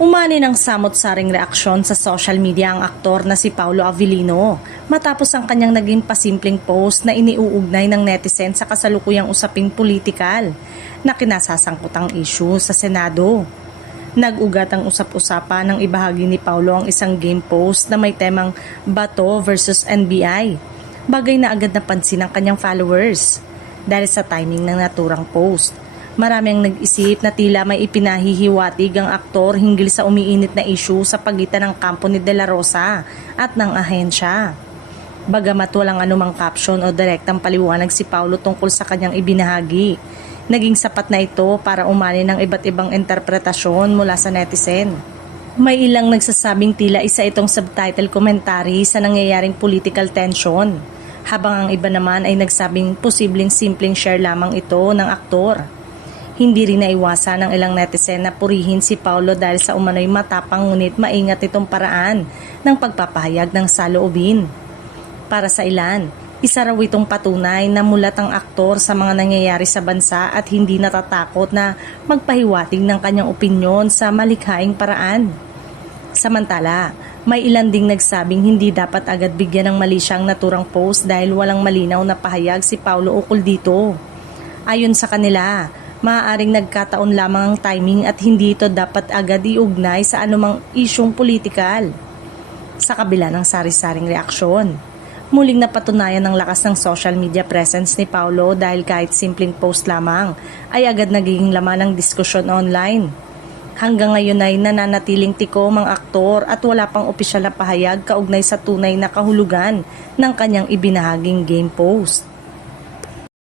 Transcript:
Umani ng samot-saring reaksyon sa social media ang aktor na si Paulo Avellino matapos ang kanyang naging pasimpleng post na iniuugnay ng netizen sa kasalukuyang usaping politikal na kinasasangkutang issue sa Senado. Nag-ugat ang usap-usapan ng ibahagi ni Paulo ang isang game post na may temang Bato versus NBI, bagay na agad napansin ng kanyang followers dahil sa timing ng naturang post. Marami ang nag-isip na tila may ipinahihiwatig ang aktor hinggil sa umiinit na issue sa pagitan ng kampo ni De La Rosa at ng ahensya. Bagamat walang anumang caption o direktang paliwanag si Paulo tungkol sa kanyang ibinahagi, naging sapat na ito para umani ng iba't ibang interpretasyon mula sa netizen. May ilang nagsasabing tila isa itong subtitle commentary sa nangyayaring political tension, habang ang iba naman ay nagsabing posibleng simpleng share lamang ito ng aktor. Hindi rin naiwasan ng ilang netizen na purihin si Paulo dahil sa umano'y matapang ngunit maingat itong paraan ng pagpapahayag ng saloobin. Para sa ilan, isa raw itong patunay na mulat ang aktor sa mga nangyayari sa bansa at hindi natatakot na magpahiwatig ng kanyang opinyon sa malikhaing paraan. Samantala, may ilan ding nagsabing hindi dapat agad bigyan ng mali siyang naturang post dahil walang malinaw na pahayag si Paulo ukol dito. Ayon sa kanila, maaaring nagkataon lamang ang timing at hindi ito dapat agad iugnay sa anumang isyong politikal. Sa kabila ng sari-saring reaksyon, muling napatunayan ng lakas ng social media presence ni Paulo dahil kahit simpleng post lamang ay agad nagiging laman ng diskusyon online. Hanggang ngayon ay nananatiling tikom ang aktor at wala pang opisyal na pahayag kaugnay sa tunay na kahulugan ng kanyang ibinahaging game post.